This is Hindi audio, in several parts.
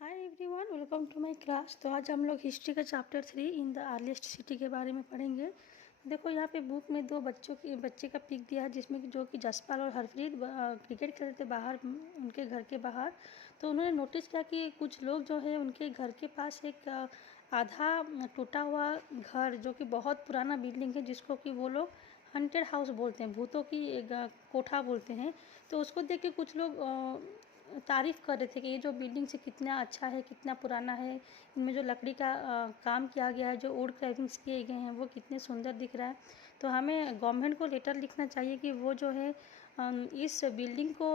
Hi everyone, welcome to my class. तो आज हम लोग हिस्ट्री का chapter 3 in the earliest city के बारे में पढ़ेंगे। देखो यहाँ पे बुक में दो बच्चे का पिक दिया है, जिसमें कि जो कि जसपाल और हरप्रीत क्रिकेट खेलते बाहर उनके घर के बाहर। तो उन्होंने नोटिस किया कि कुछ लोग जो है उनके घर के पास एक आधा टूटा हुआ घर, जो कि बहुत पुराना बिल्डिंग है, जिसको कि वो लोग हंटेड हाउस बोलते हैं, भूतों की कोठा बोलते हैं। तो उसको देख के कुछ लोग तारीफ़ कर रहे थे कि ये जो बिल्डिंग से कितना अच्छा है, कितना पुराना है, इनमें जो लकड़ी का काम किया गया है, जो वुड कार्विंग्स किए गए हैं, वो कितने सुंदर दिख रहा है। तो हमें गवर्नमेंट को लेटर लिखना चाहिए कि वो जो है इस बिल्डिंग को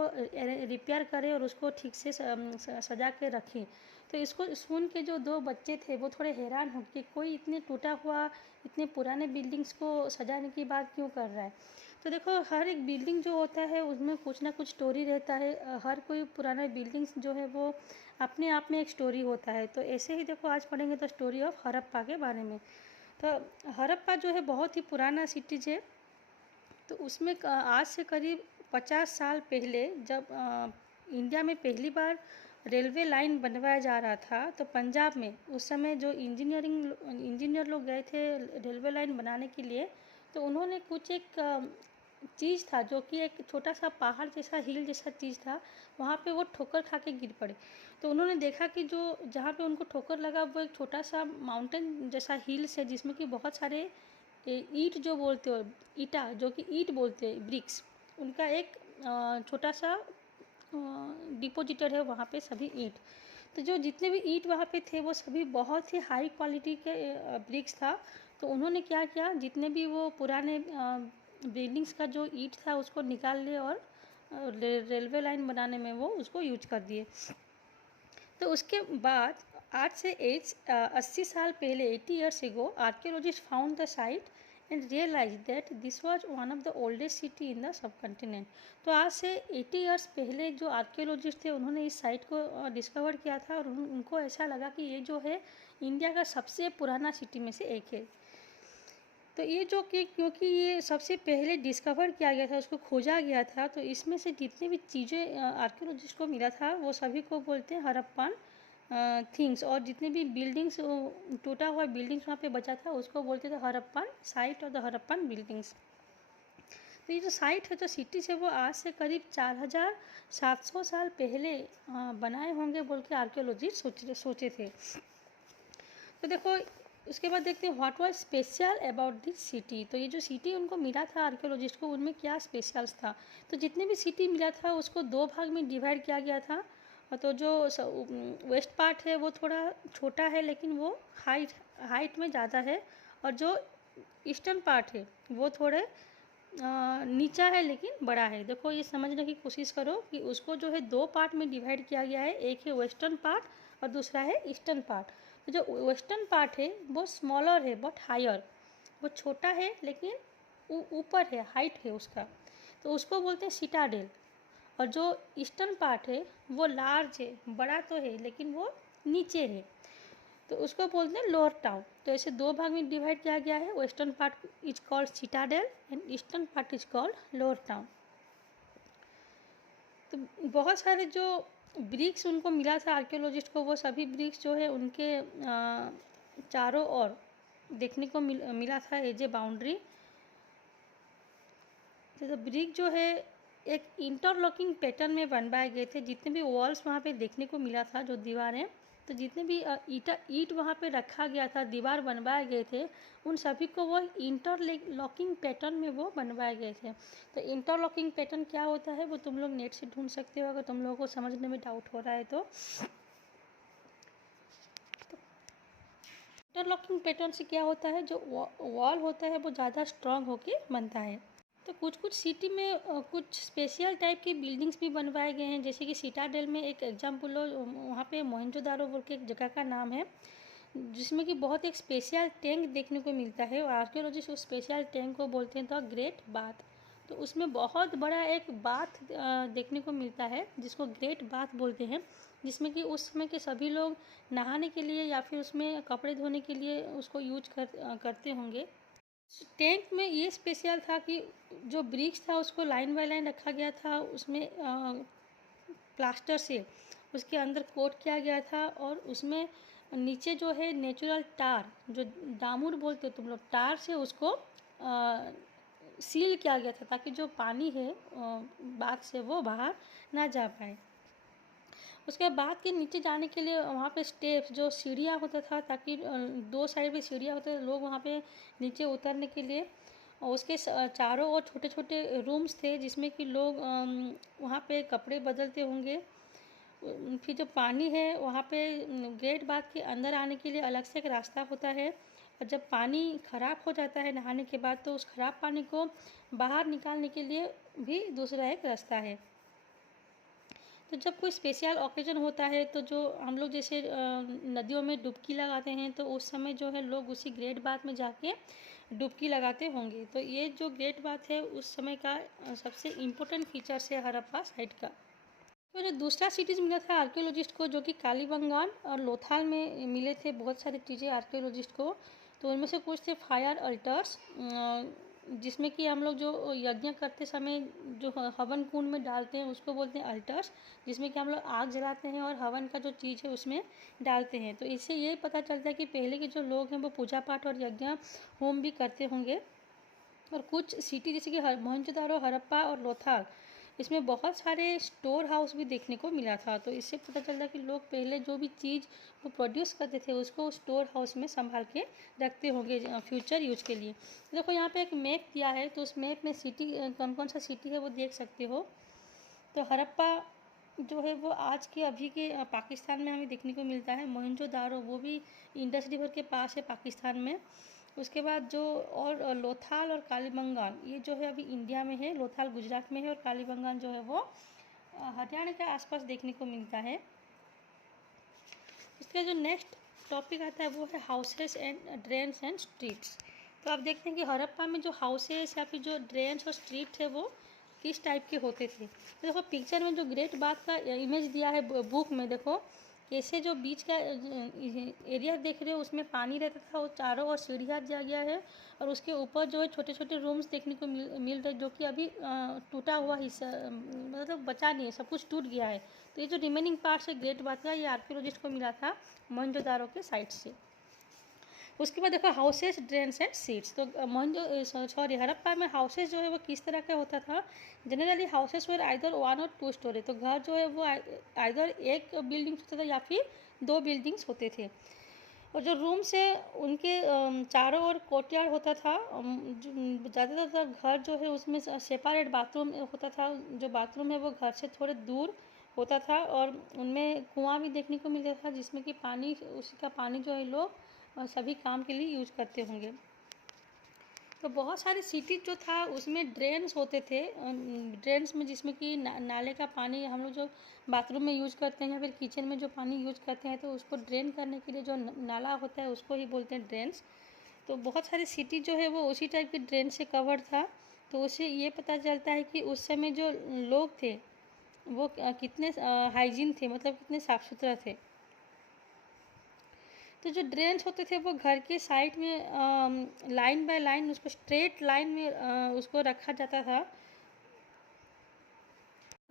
रिपेयर करे और उसको ठीक से सजा के रखें। तो इसको सुन के जो दो बच्चे थे वो थोड़े हैरान हो कि कोई इतने टूटा हुआ, इतने पुराने बिल्डिंग्स को सजाने की बात क्यों कर रहा है। तो देखो, हर एक बिल्डिंग जो होता है उसमें कुछ ना कुछ स्टोरी रहता है। हर कोई पुराना बिल्डिंग्स जो है वो अपने आप में एक स्टोरी होता है। तो ऐसे ही देखो, आज पढ़ेंगे तो स्टोरी ऑफ हड़प्पा के बारे में। तो हड़प्पा जो है बहुत ही पुराना सिटीज है। तो उसमें आज से करीब 50 साल पहले जब इंडिया में पहली बार रेलवे लाइन बनवाया जा रहा था, तो पंजाब में उस समय जो इंजीनियर लोग गए थे रेलवे लाइन बनाने के लिए। तो उन्होंने कुछ एक चीज़ था, जो कि एक छोटा सा पहाड़ जैसा, हिल जैसा चीज़ था, वहाँ पे वो ठोकर खा के गिर पड़े। तो उन्होंने देखा कि जो जहाँ पे उनको ठोकर लगा वो एक छोटा सा माउंटेन जैसा हिल्स है, जिसमें कि बहुत सारे ईंट जो बोलते हो, ईटा जो कि ईंट बोलते हैं, ब्रिक्स, उनका एक छोटा सा डिपोजिटर है वहाँ पे सभी ईंट। तो जो जितने भी ईंट वहाँ पे थे वो सभी बहुत ही हाई क्वालिटी के ब्रिक्स था। तो उन्होंने क्या किया, जितने भी वो पुराने बिल्डिंग्स का जो ईंट था उसको निकाल लिए और रेलवे लाइन बनाने में वो उसको यूज कर दिए। तो उसके बाद आज से 80 साल पहले, 80 years ago, archaeologist found the site and realize that this was one of the oldest city in the subcontinent. तो आज से 80 ईयर्स पहले जो आर्कियोलॉजिस्ट थे उन्होंने इस साइट को डिस्कवर किया था, और उनको ऐसा लगा कि ये जो है इंडिया का सबसे पुराना सिटी में से एक है। तो ये जो कि क्योंकि ये सबसे पहले डिस्कवर किया गया था, उसको खोजा गया था, तो इसमें से जितनी भी चीज़ें आर्कियोलॉजिस्ट को मिला था वो सभी को बोलते हैं हड़प्पन थिंग्स। और जितने भी बिल्डिंग्स, टूटा हुआ बिल्डिंग्स वहाँ पे बचा था, उसको बोलते थे हड़प्पन साइट और द हड़प्पन बिल्डिंग्स। तो ये जो साइट है, जो सिटीज है, वो आज से करीब 4700 साल पहले बनाए होंगे बोल के आर्कियोलॉजिस्ट सोचे थे। तो देखो, उसके बाद देखते हैं what was special about this city. तो ये जो सिटी उनको मिला था आर्कियोलॉजिस्ट को, उनमें क्या स्पेशल्स था। तो जितने भी सिटी मिला था उसको दो भाग में डिवाइड किया गया था। तो जो वेस्ट पार्ट है वो थोड़ा छोटा है, लेकिन वो हाइट में ज़्यादा है। और जो ईस्टर्न पार्ट है वो थोड़े नीचा है लेकिन बड़ा है। देखो, ये समझने की कोशिश करो कि उसको जो है दो पार्ट में डिवाइड किया गया है, एक है वेस्टर्न पार्ट और दूसरा है ईस्टर्न पार्ट। तो जो वेस्टर्न पार्ट है वो स्मॉलर है बट हायर, वो छोटा है लेकिन ऊपर है, हाइट है उसका, तो उसको बोलते हैं सिटाडेल। और जो ईस्टर्न पार्ट है वो लार्ज है, बड़ा तो है लेकिन वो नीचे है, तो उसको बोलते हैं लोअर टाउन। तो ऐसे दो भाग में डिवाइड किया गया है, western part is called Citadel and eastern part is called lower town. तो बहुत सारे जो ब्रिक्स उनको मिला था आर्कियोलॉजिस्ट को, वो सभी ब्रिक्स जो है उनके चारों ओर देखने को मिला था एज ए बाउंड्री। तो ब्रिक जो है एक इंटरलॉकिंग पैटर्न में बनवाए गए थे। जितने भी वॉल्स वहाँ पे देखने को मिला था, जो दीवारें, तो जितने भी ईंट वहाँ पे रखा गया था, दीवार बनवाए गए थे, उन सभी को वो इंटरलॉकिंग पैटर्न में वो बनवाए गए थे। तो इंटरलॉकिंग पैटर्न क्या होता है वो तुम लोग नेट से ढूंढ सकते हो, अगर तुम लोगों को समझने में डाउट हो रहा है तो। इंटरलॉकिंग पैटर्न से क्या होता है, जो वॉल होता है वो ज़्यादा स्ट्रांग होके बनता है। तो कुछ कुछ सिटी में कुछ स्पेशल टाइप के बिल्डिंग्स भी बनवाए गए हैं, जैसे कि सिटाडेल में एक एग्जाम्पल लो, वहाँ पे मोहनजोदारो बोल के एक जगह का नाम है, जिसमें कि बहुत एक स्पेशल टैंक देखने को मिलता है, और आर्कियोलॉजिस्ट उस स्पेशल टैंक को बोलते हैं द ग्रेट बाथ। तो उसमें बहुत बड़ा एक बाथ देखने को मिलता है, जिसको ग्रेट बाथ बोलते हैं, जिसमें कि उस समय के सभी लोग नहाने के लिए या फिर उसमें कपड़े धोने के लिए उसको यूज करते होंगे। टैंक में ये स्पेशल था कि जो ब्रिक्स था उसको लाइन बाय लाइन रखा गया था, उसमें प्लास्टर से उसके अंदर कोट किया गया था, और उसमें नीचे जो है नेचुरल टार, जो डामूर बोलते हो तुम लोग, टार से उसको सील किया गया था, ताकि जो पानी है बाग से वो बाहर ना जा पाए। उसके बाद के नीचे जाने के लिए वहाँ पे स्टेप्स, जो सीढ़ियाँ होता था, ताकि दो साइड पे सीढ़ियाँ होते थे, लोग वहाँ पे नीचे उतरने के लिए। और उसके चारों ओर छोटे छोटे रूम्स थे, जिसमें कि लोग वहाँ पे कपड़े बदलते होंगे। फिर जो पानी है वहाँ पे ग्रेट बाग के अंदर आने के लिए अलग से एक रास्ता होता है, और जब पानी ख़राब हो जाता है नहाने के बाद, तो उस ख़राब पानी को बाहर निकालने के लिए भी दूसरा एक रास्ता है। तो जब कोई स्पेशल ओकेजन होता है, तो जो हम लोग जैसे नदियों में डुबकी लगाते हैं, तो उस समय जो है लोग उसी ग्रेट बाथ में जाके डुबकी लगाते होंगे। तो ये जो ग्रेट बाथ है उस समय का सबसे इम्पोर्टेंट फीचर्स है हड़प्पा साइट का। तो जो दूसरा सिटीज़ मिला था आर्कियोलॉजिस्ट को, जो कि कालीबंगान और लोथाल में मिले थे बहुत सारी चीज़ें आर्कियोलॉजिस्ट को। तो उनमें से कुछ थे फायर अल्टर्स, जिसमें कि हम लोग जो यज्ञ करते समय जो हवन कुंड में डालते हैं उसको बोलते हैं अल्टर्स, जिसमें कि हम लोग आग जलाते हैं और हवन का जो चीज़ है उसमें डालते हैं। तो इससे ये पता चलता है कि पहले के जो लोग हैं वो पूजा पाठ और यज्ञ होम भी करते होंगे। और कुछ सिटी जैसे कि मोहनजोदारो, हड़प्पा और लोथाल, इसमें बहुत सारे स्टोर हाउस भी देखने को मिला था। तो इससे पता चलता है कि लोग पहले जो भी चीज़ वो प्रोड्यूस करते थे उसको स्टोर हाउस में संभाल के रखते होंगे फ्यूचर यूज के लिए। देखो यहाँ पे एक मैप दिया है, तो उस मैप में सिटी कौन कौन सा सिटी है वो देख सकते हो। तो हड़प्पा जो है वो आज के अभी के पाकिस्तान में हमें देखने को मिलता है। मोहनजोदारो वो भी इंडस रिवर के पास है पाकिस्तान में। उसके बाद जो और लोथाल और कालीबंगान, ये जो है अभी इंडिया में है। लोथाल गुजरात में है और कालीबंगान जो है वो हरियाणा के आसपास देखने को मिलता है। इसका जो नेक्स्ट टॉपिक आता है वो है houses and drains and streets. तो आप देखते हैं कि हड़प्पा में जो हाउसेस या फिर जो ड्रेन्स और स्ट्रीट है वो किस टाइप के होते थे। तो देखो पिक्चर में जो ग्रेट बाथ का इमेज दिया है बुक में, देखो कैसे जो बीच का एरिया देख रहे हो उसमें पानी रहता था, वो चारों ओर सीढ़ियाँ दिया गया है, और उसके ऊपर जो है छोटे छोटे रूम्स देखने को मिल रहे, जो कि अभी टूटा हुआ हिस्सा, मतलब बचा नहीं है, सब कुछ टूट गया है। तो ये जो रिमेनिंग पार्ट्स है ग्रेट बाथ का, ये आर्कियोलॉजिस्ट को मिला था मोहनजोदारो के साइट से। उसके बाद देखो हाउसेस, ड्रेन्स एंड सीट्स। तो हड़प्पा में हाउसेस जो है वो किस तरह का होता था। जनरली हाउसेस वर आइदर 1 और 2 स्टोरी। तो घर जो है वो आइदर एक बिल्डिंग्स होता था या फिर 2 बिल्डिंग्स होते थे। और जो रूम्स है उनके चारों ओर कोर्टयार्ड होता था। ज़्यादातर घर जो है उसमें सेपरेट बाथरूम होता था। जो बाथरूम है वो घर से थोड़े दूर होता था, और उनमें कुआं भी देखने को मिलता था, जिसमें कि पानी, उसका पानी जो है लोग सभी काम के लिए यूज करते होंगे। तो बहुत सारे सिटी जो था उसमें ड्रेन्स होते थे। ड्रेन्स में जिसमें कि नाले का पानी हम लोग जो बाथरूम में यूज करते हैं या फिर किचन में जो पानी यूज करते हैं, तो उसको ड्रेन करने के लिए जो नाला होता है उसको ही बोलते हैं ड्रेन्स। तो बहुत सारी सिटी जो है वो उसी टाइप के ड्रेन से कवर था। तो उससे ये पता चलता है कि उस समय जो लोग थे वो कितने हाइजीन थे, मतलब कितने साफ़ सुथरा थे। तो जो ड्रेन्स होते थे वो घर के साइड में लाइन बाय लाइन उसको स्ट्रेट लाइन में उसको रखा जाता था।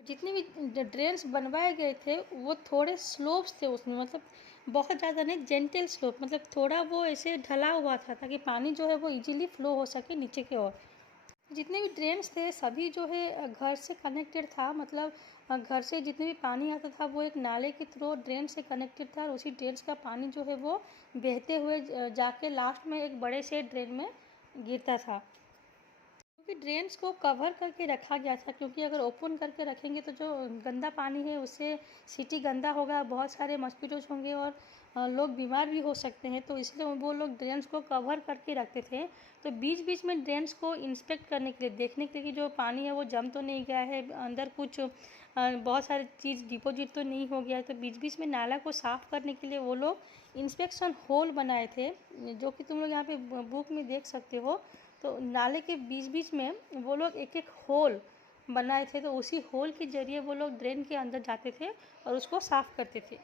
जितने भी ड्रेन्स बनवाए गए थे वो थोड़े स्लोप्स थे उसमें, मतलब बहुत ज़्यादा नहीं, जेंटल स्लोप, मतलब थोड़ा वो ऐसे ढला हुआ था ताकि पानी जो है वो इजीली फ्लो हो सके नीचे की ओर। जितने भी ड्रेन्स थे सभी जो है घर से कनेक्टेड था, मतलब घर से जितने भी पानी आता था वो एक नाले के थ्रू ड्रेन से कनेक्टेड था, और उसी ड्रेन का पानी जो है वो बहते हुए जाके लास्ट में एक बड़े से ड्रेन में गिरता था। क्योंकि ड्रेन्स को कवर करके रखा गया था, क्योंकि अगर ओपन करके रखेंगे तो जो गंदा पानी है उससे सिटी गंदा होगा, बहुत सारे मस्कीटोज होंगे और लोग बीमार भी हो सकते हैं। तो इसलिए वो लोग ड्रेन्स को कवर करके रखते थे। तो बीच बीच में ड्रेन्स को इंस्पेक्ट करने के लिए, देखने के लिए कि जो पानी है वो जम तो नहीं गया है, अंदर कुछ बहुत सारी चीज़ डिपॉजिट तो नहीं हो गया है। तो बीच बीच में नाला को साफ़ करने के लिए वो लोग इंस्पेक्शन होल बनाए थे, जो कि तुम लोग यहाँ पे बुक में देख सकते हो। तो नाले के बीच बीच में वो लोग एक एक होल बनाए थे, तो उसी होल के ज़रिए वो लोग ड्रेन के अंदर जाते थे और उसको साफ़ करते थे।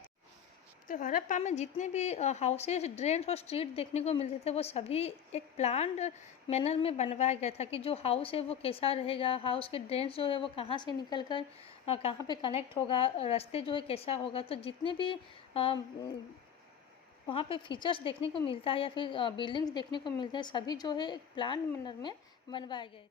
तो हड़प्पा में जितने भी हाउसेस, ड्रेन्स और स्ट्रीट देखने को मिलते थे वो सभी एक प्लान्ड मैनर में बनवाया गया था कि जो हाउस है वो कैसा रहेगा, हाउस के ड्रेन्स जो है वो कहाँ से निकल कर कहाँ पे कनेक्ट होगा, रास्ते जो है कैसा होगा। तो जितने भी वहाँ पे फीचर्स देखने को मिलता है या फिर बिल्डिंग्स देखने को मिलते हैं, सभी जो है एक प्लान मैनर में बनवाए गए।